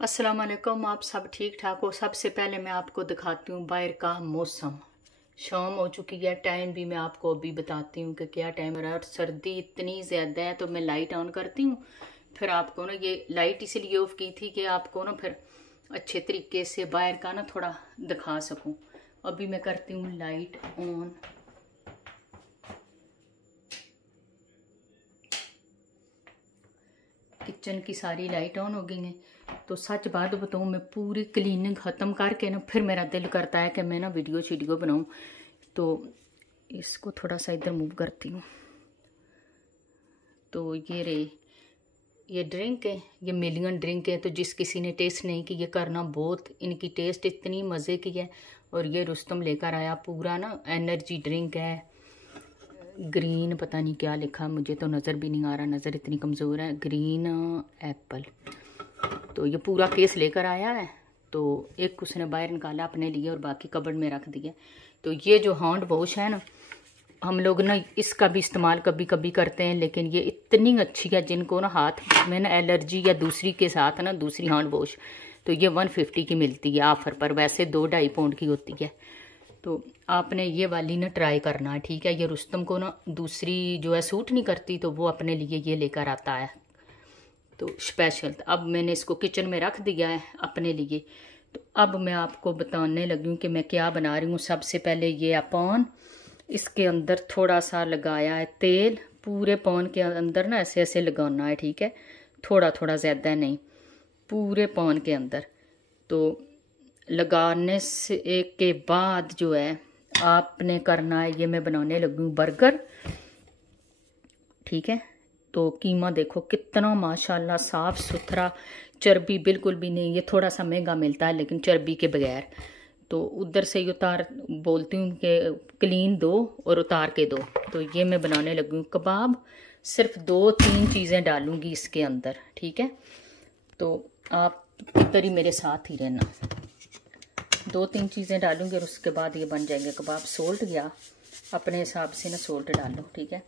अस्सलाम वालेकुम। आप सब ठीक ठाक हो? सबसे पहले मैं आपको दिखाती हूँ बाहर का मौसम। शाम हो चुकी है, टाइम भी मैं आपको अभी बताती हूँ कि क्या टाइम हो रहा है। और सर्दी इतनी ज़्यादा है तो मैं लाइट ऑन करती हूँ, फिर आपको ना ये लाइट इसलिए ऑफ की थी कि आपको ना फिर अच्छे तरीके से बाहर का ना थोड़ा दिखा सकूँ। अभी मैं करती हूँ लाइट ऑन। किचन की सारी लाइट ऑन हो गई हैं। तो सच बात बताऊँ, मैं पूरी क्लीनिंग ख़त्म करके ना फिर मेरा दिल करता है कि मैं ना वीडियो बनाऊँ। तो इसको थोड़ा सा इधर मूव करती हूँ। तो ये ड्रिंक है, ये मिलियन ड्रिंक है। तो जिस किसी ने टेस्ट नहीं की, ये करना बहुत, इनकी टेस्ट इतनी मज़े की है। और ये रुस्तम लेकर आया पूरा ना एनर्जी ड्रिंक है। ग्रीन पता नहीं क्या लिखा, मुझे तो नज़र भी नहीं आ रहा, नज़र इतनी कमज़ोर है। Green Apple. तो ये पूरा केस लेकर आया है। तो एक उसने बाहर निकाला अपने लिए और बाकी कबर्ड में रख दिया। तो ये जो हैंड वॉश है ना, हम लोग ना इसका भी इस्तेमाल कभी कभी करते हैं, लेकिन ये इतनी अच्छी है जिनको ना हाथ में ना एलर्जी या दूसरी के साथ ना दूसरी हैंड वॉश, तो ये 150 की मिलती है ऑफ़र पर। वैसे 2-2.5 पाउंड की होती है। तो आपने ये वाली ना ट्राई करना है, ठीक है। ये रुस्तम को ना दूसरी जो है सूट नहीं करती, तो वो अपने लिए ये लेकर आता है तो स्पेशल। अब मैंने इसको किचन में रख दिया है अपने लिए। तो अब मैं आपको बताने लगी हूँ कि मैं क्या बना रही हूँ। सबसे पहले ये पान, इसके अंदर थोड़ा सा लगाया है तेल। पूरे पान के अंदर ना ऐसे ऐसे लगाना है, ठीक है। थोड़ा थोड़ा, ज़्यादा नहीं, पूरे पान के अंदर। तो लगाने से एक के बाद जो है आपने करना है, ये मैं बनाने लगी हूँ बर्गर, ठीक है। तो कीमा देखो कितना माशाल्लाह साफ़ सुथरा, चर्बी बिल्कुल भी नहीं। ये थोड़ा सा महंगा मिलता है लेकिन चर्बी के बगैर। तो उधर से ही उतार बोलती हूँ कि क्लीन दो और उतार के दो। तो ये मैं बनाने लगी हूँ कबाब। सिर्फ 2-3 चीज़ें डालूँगी इसके अंदर, ठीक है। तो आप इधर ही मेरे साथ ही रहना। 2-3 चीज़ें डालूँगी और उसके बाद ये बन जाएंगे कबाब। सोल्ट गया अपने हिसाब से ना, सोल्ट डाल लो, ठीक है।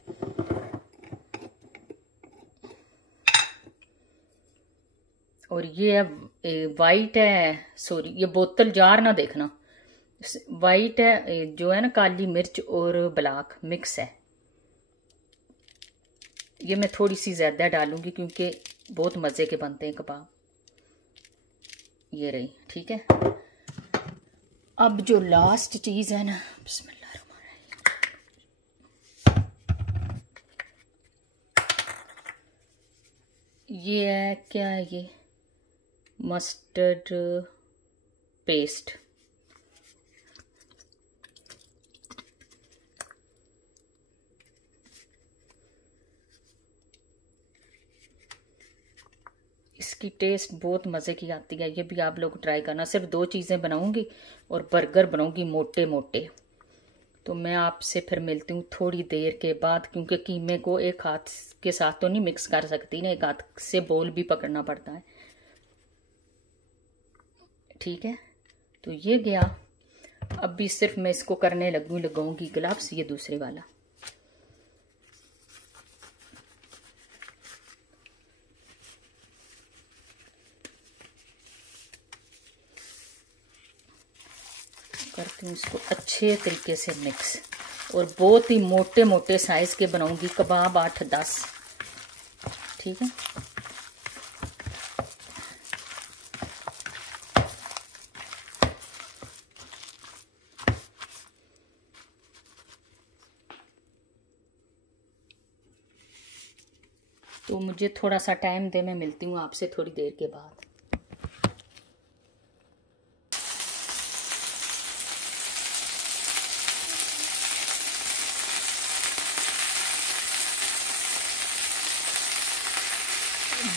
और ये वाइट है, सॉरी ये बोतल जार ना देखना, वाइट है जो है ना, काली मिर्च और ब्लैक मिक्स है। ये मैं थोड़ी सी ज़्यादा डालूंगी क्योंकि बहुत मज़े के बनते हैं कबाब। ये रही, ठीक है। अब जो लास्ट चीज़ है ना, बिस्मिल्लाह, ये है क्या है, ये मस्टर्ड पेस्ट। इसकी टेस्ट बहुत मज़े की आती है, ये भी आप लोग ट्राई करना। सिर्फ 2 चीज़ें बनाऊंगी और बर्गर बनाऊंगी मोटे मोटे। तो मैं आपसे फिर मिलती हूँ थोड़ी देर के बाद, क्योंकि कीमे को एक हाथ के साथ तो नहीं मिक्स कर सकती ना, एक हाथ से बोल भी पकड़ना पड़ता है, ठीक है। तो ये गया। अब भी सिर्फ मैं इसको करने लगाऊंगी ग्लव्स, ये दूसरे वाला। करती हूँ इसको अच्छे तरीके से मिक्स। और बहुत ही मोटे मोटे साइज के बनाऊंगी कबाब, 8-10, ठीक है। तो मुझे थोड़ा सा टाइम दे, मैं मिलती हूँ आपसे थोड़ी देर के बाद।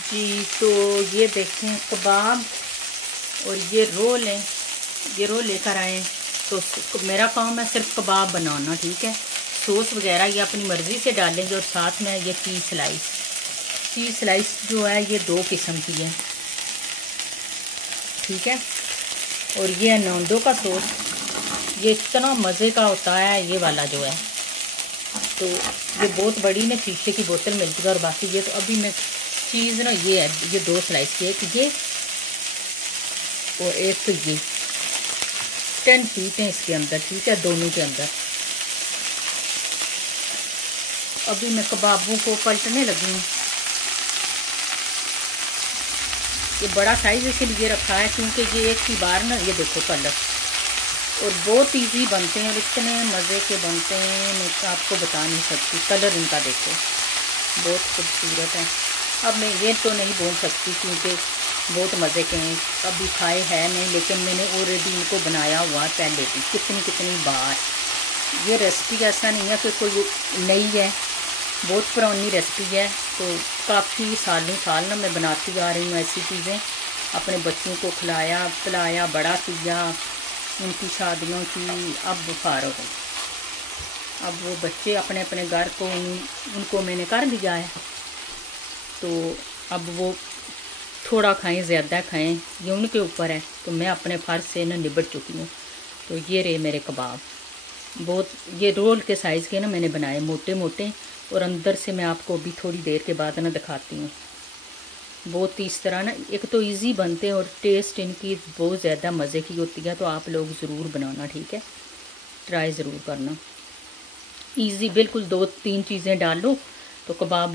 जी, तो ये देखें कबाब और ये रोल है, ये रोल लेकर आए। तो मेरा काम है सिर्फ कबाब बनाना, ठीक है। सॉस वगैरह ये अपनी मर्ज़ी से डालेंगे। और साथ में ये चीज़ स्लाइस जो है ये 2 किस्म की है, ठीक है। और ये नॉन्डो का सॉस, ये इतना मज़े का होता है ये वाला जो है। तो ये बहुत बड़ी ना शीशे की बोतल मिलती है। और बाकी ये तो अभी मैं चीज़ ना ये है, ये 2 स्लाइस की है, ये और एक तो ये 10 फीट हैं इसके अंदर, ठीक है, दोनों के अंदर। अभी मैं कबाबों को पलटने लगी हूँ। ये बड़ा साइज इसलिए रखा है क्योंकि ये एक ही बार ना, ये देखो कलर, और बहुत इजी बनते हैं और इतने मज़े के बनते हैं, मैं आपको बता नहीं सकती। कलर इनका देखो, बहुत खूबसूरत है। अब मैं ये तो नहीं बोल सकती क्योंकि बहुत मज़े के हैं, अभी खाए है नहीं, लेकिन मैंने ऑलरेडी इनको बनाया हुआ पहले भी कितनी बार। ये रेसिपी ऐसा नहीं है कि कोई नई है, बहुत पुरानी रेसिपी है। तो काफ़ी साल ना मैं बनाती आ रही हूँ ऐसी चीज़ें, अपने बच्चों को खिलाया पिलाया, बड़ा किया, उनकी शादियों की। अब बुखार हो गई, अब वो बच्चे अपने अपने घर को उनको मैंने कर दिया है, तो अब वो थोड़ा खाएं ज़्यादा खाएं ये उनके ऊपर है। तो मैं अपने फ़र्ज से ना निबट चुकी हूँ। तो ये रहे मेरे कबाब, बहुत ये रोल के साइज़ के ना मैंने बनाए, मोटे मोटे, और अंदर से मैं आपको अभी थोड़ी देर के बाद ना दिखाती हूँ। बहुत इस तरह ना, एक तो इजी बनते हैं और टेस्ट इनकी बहुत ज़्यादा मज़े की होती है। तो आप लोग ज़रूर बनाना, ठीक है, ट्राई ज़रूर करना। इजी बिल्कुल, 2-3 चीज़ें डाल लो तो कबाब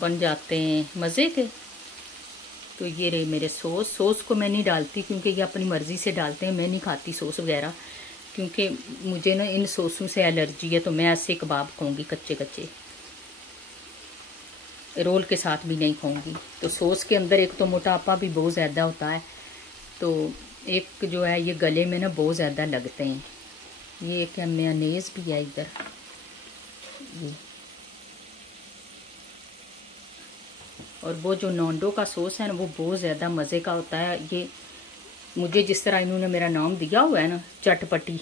बन जाते हैं मज़े के। तो ये रहे मेरे सॉस को मैं नहीं डालती क्योंकि ये अपनी मर्ज़ी से डालते हैं, मैं नहीं खाती सॉस वगैरह, क्योंकि मुझे ना इन सॉसों से एलर्जी है। तो मैं ऐसे कबाब खाऊंगी कच्चे कच्चे, रोल के साथ भी नहीं खाऊंगी। तो सॉस के अंदर एक तो मोटापा भी बहुत ज़्यादा होता है, तो एक जो है ये गले में ना बहुत ज़्यादा लगते हैं। ये एक मेयोनेज़ भी है इधर, ये, और वो जो नॉन्डो का सॉस है ना, वो बहुत ज़्यादा मज़े का होता है। ये मुझे जिस तरह इन्होंने मेरा नाम दिया हुआ है ना, चटपटी,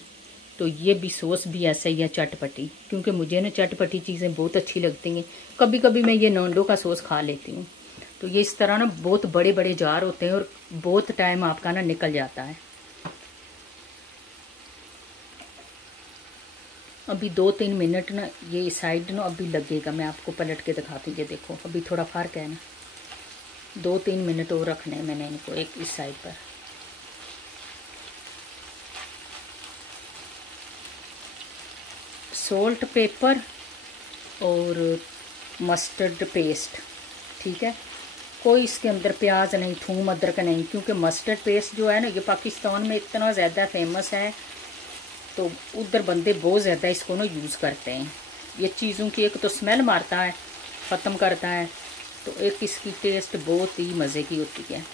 तो ये भी सॉस भी ऐसा ही है, चटपटी, क्योंकि मुझे ना चटपटी चीज़ें बहुत अच्छी लगती हैं। कभी कभी मैं ये नॉन्डो का सॉस खा लेती हूँ। तो ये इस तरह ना बहुत बड़े बड़े जार होते हैं और बहुत टाइम आपका ना निकल जाता है। अभी 2-3 मिनट ना ये साइड ना अभी लगेगा, मैं आपको पलट के दिखाती हूँ। ये देखो अभी थोड़ा फ़र्क है ना, 2-3 मिनट और रखने हैं मैंने इनको एक इस साइड पर। सॉल्ट, पेपर और मस्टर्ड पेस्ट, ठीक है, कोई इसके अंदर प्याज नहीं, थूम अदरक नहीं, क्योंकि मस्टर्ड पेस्ट जो है ना ये पाकिस्तान में इतना ज़्यादा फेमस है, तो उधर बंदे बहुत ज़्यादा इसको ना यूज़ करते हैं। ये चीज़ों की एक तो स्मेल मारता है, ख़त्म करता है, तो एक इसकी टेस्ट बहुत ही मज़े की होती है।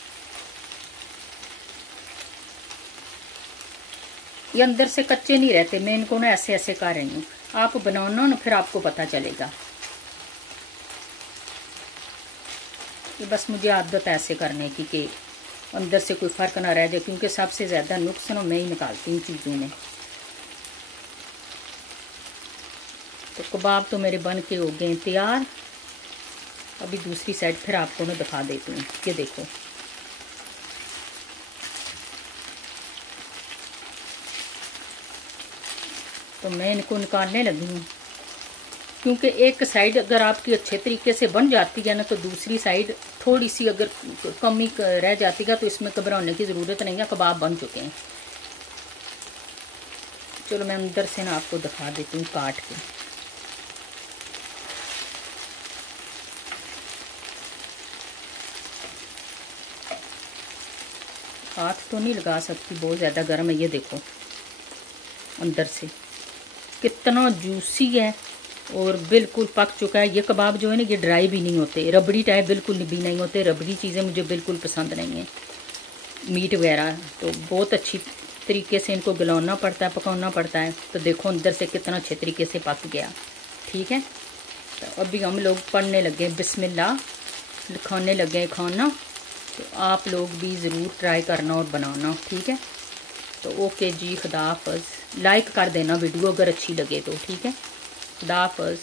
ये अंदर से कच्चे नहीं रहते, मैं इनको ना ऐसे ऐसे कर रही हूँ। आप बनाना ना, फिर आपको पता चलेगा। ये बस मुझे आदत ऐसे करने की कि अंदर से कोई फ़र्क ना रह जाए, क्योंकि सबसे ज़्यादा नुकसान मैं ही निकालती हूँ चीज़ों में। तो कबाब तो मेरे बन के हो गए तैयार। अभी दूसरी साइड फिर आपको मैं दिखा देती हूँ। ये देखो, तो मैं इनको निकालने लगी हूँ, क्योंकि एक साइड अगर आपकी अच्छे तरीके से बन जाती है ना, तो दूसरी साइड थोड़ी सी अगर कमी रह जाती है तो इसमें घबराने की ज़रूरत नहीं है, कबाब बन चुके हैं। चलो मैं अंदर से ना आपको दिखा देती हूँ काट के। हाथ तो नहीं लगा सकती, बहुत ज़्यादा गर्म है। ये देखो अंदर से कितना जूसी है और बिल्कुल पक चुका है। ये कबाब जो है ना, ये ड्राई भी नहीं होते, रबड़ी टाइप बिल्कुल भी नहीं होते। रबड़ी चीज़ें मुझे बिल्कुल पसंद नहीं है, मीट वगैरह। तो बहुत अच्छी तरीके से इनको गलाना पड़ता है, पकाना पड़ता है। तो देखो अंदर से कितना अच्छे तरीके से पक गया, ठीक है। तो अभी हम लोग पढ़ने लगे, बिस्मिल्लाह, खाने लगे खाना। तो आप लोग भी ज़रूर ट्राई करना और बनाना, ठीक है। तो ओके जी, खुदा हाफ़िज़। लाइक कर देना वीडियो अगर अच्छी लगे तो, ठीक है। खुदा हाफ़िज़।